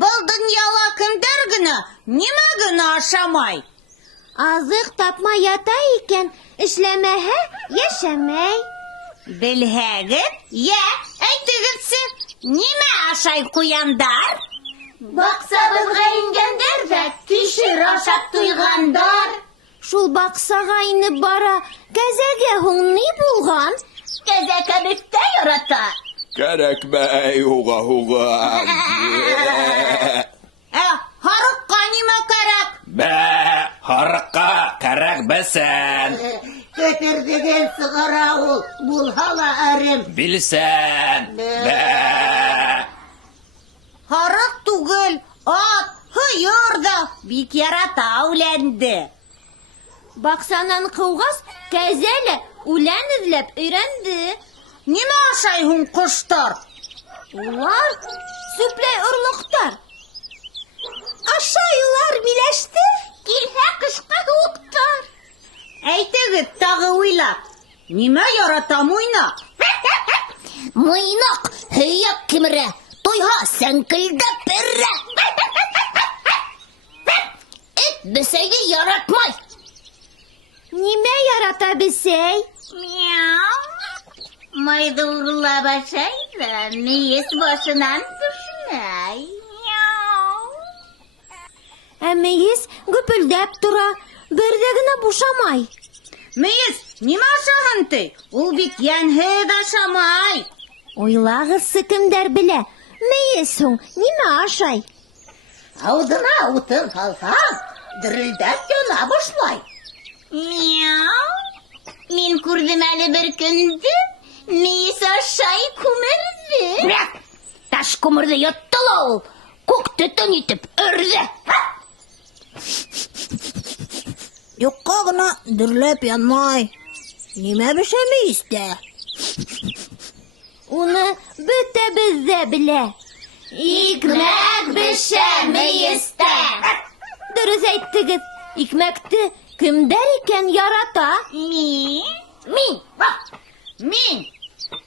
Был дөньяла кемдер генә, нимә генә ашамай? Азык тапмай ята икән, эшләмәһә, яшәмәй. Белһәгез, әйтегезсе, нимә ашай куяндар? Баксабызга ингәндәр дә кишер ашап туйгандар. Шул баксага инеп бара, кәзәгә һуң ни булган? Кәзә кәбектә ярата. Кәрәкмәй һуға. Һарыҡҡа нимә кәрәк? Һарыҡҡа кәрәк бесән. Көтөрдеген сығара ул, булһа ла әрем. Билсән. Һарыҡ түгел, ат, һыйыр да бик ярата үләнде. Баксанан ҡыуғас, кәзәле үлән эҙләп өйрәнде. Нимә ашай һуң ҡоштар? Улар сүпләй орлоҡтар. Ашай улар биләште. Килһә ҡышҡа һыуыҡтар. Әйтегеҙ тағы уйлап. Нимә ярата муйнаҡ? Муйнаҡ һөйәк кимерә, туйһа сәңкелдәп өрә. Эт бесәйҙе яратмай. Нимә ярата бесәй? Мяу. Майҙы урлап ашай ҙа мейес башынан төшмәй. Мяу. Ә мейес гөпөлдәп тора, берҙә генә бушамай. Мейес, нимә ашаһын ти? Ул бит йәнһеҙ ашамай. Уйлағыҙсы кемдәр белә, мейес һуң нимә ашай? Ауыҙына утын һалһаң, дерелдәп яна башлай. Мяу. Мин күрҙем әле бер көндө, мейес ашай күмерҙе. Таш күмерҙе йотто ла ул, күк төтөн итеп өрҙө. Юҡҡа ғына дөрләп янмай. Нимә бешә мейестә? Уны бөтәбеҙ ҙә белә. Икмәк бешә мейестә. Дөрөҫ әйттегеҙ, икмәкте кемдәр икән ярата? Мин. Мин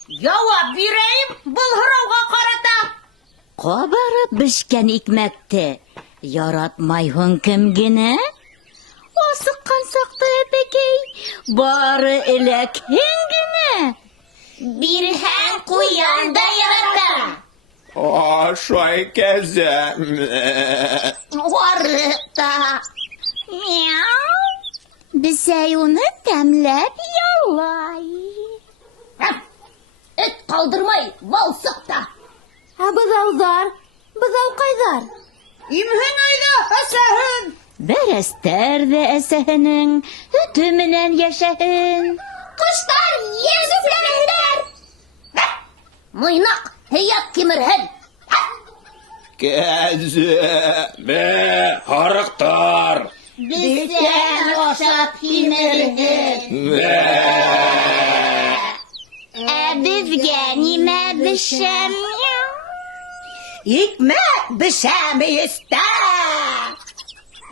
яуап бирәйем был һорауға ҡарата. Ҡабарып бешкән икмәкте яратмай һуң кем генә? Асыҡҡан саҡта әпәкәй, бары эләкһен генә. Бирһәң ҡуян да ярата. Ашай кәзә. Арыта. Мяу. Бесәй уны тәмләп ялай. Эт ҡалдырмай, балсыҡта. Ә быҙауҙар, быҙау ҡайҙар? Имһен айҙа әсәһен. Бәрәстәр ҙә әсәһенең һөтө менән йәшәһен. Ҡоштар ем сүпләмәһендәр. Муйнаҡ һөйәк кимерһен. Кәзә. Һарыҡтар. Бесән ашап һимерһен. Ә беҙгә нимә бешәм? Икмәк бешә мейестә.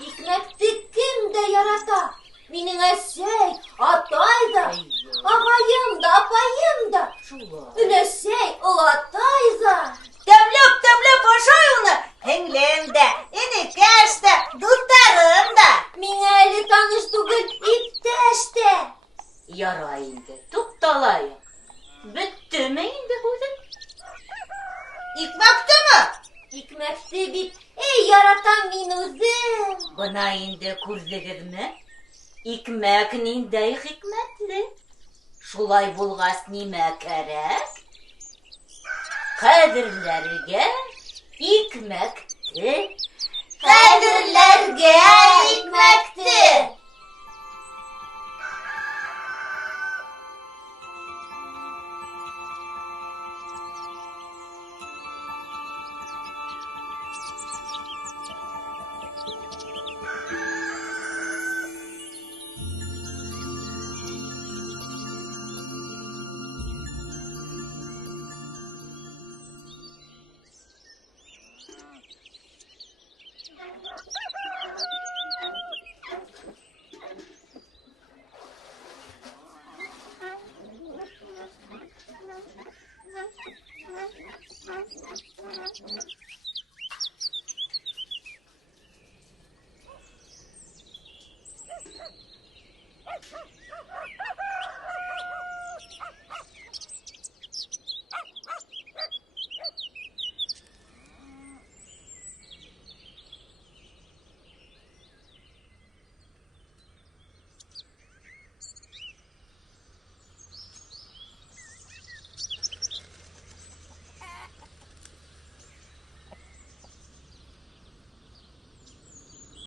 Икмәкте кем дә ярата? Минең әсәй, атай да, ағайым да, апайым да. Өләсәй, олатай да. Тәмләп ашай уны. Һеңлем дә, энекәш тә, дуҫтарым да. Миңә әле таныш түгел, иптәш тә. Ярай инде, туҡталайыҡ. Бөттөмө инде һүҙең? Икмәктеме? Икмәкте бит, яратам мин үҙем. Бына инде күрҙегеҙме? Икмәк ниндәй хикмәтле. Шулай булғас нимә кәрәк? Ҡәҙерләргә икмәкте. Ҡәҙерләргә икмәкте.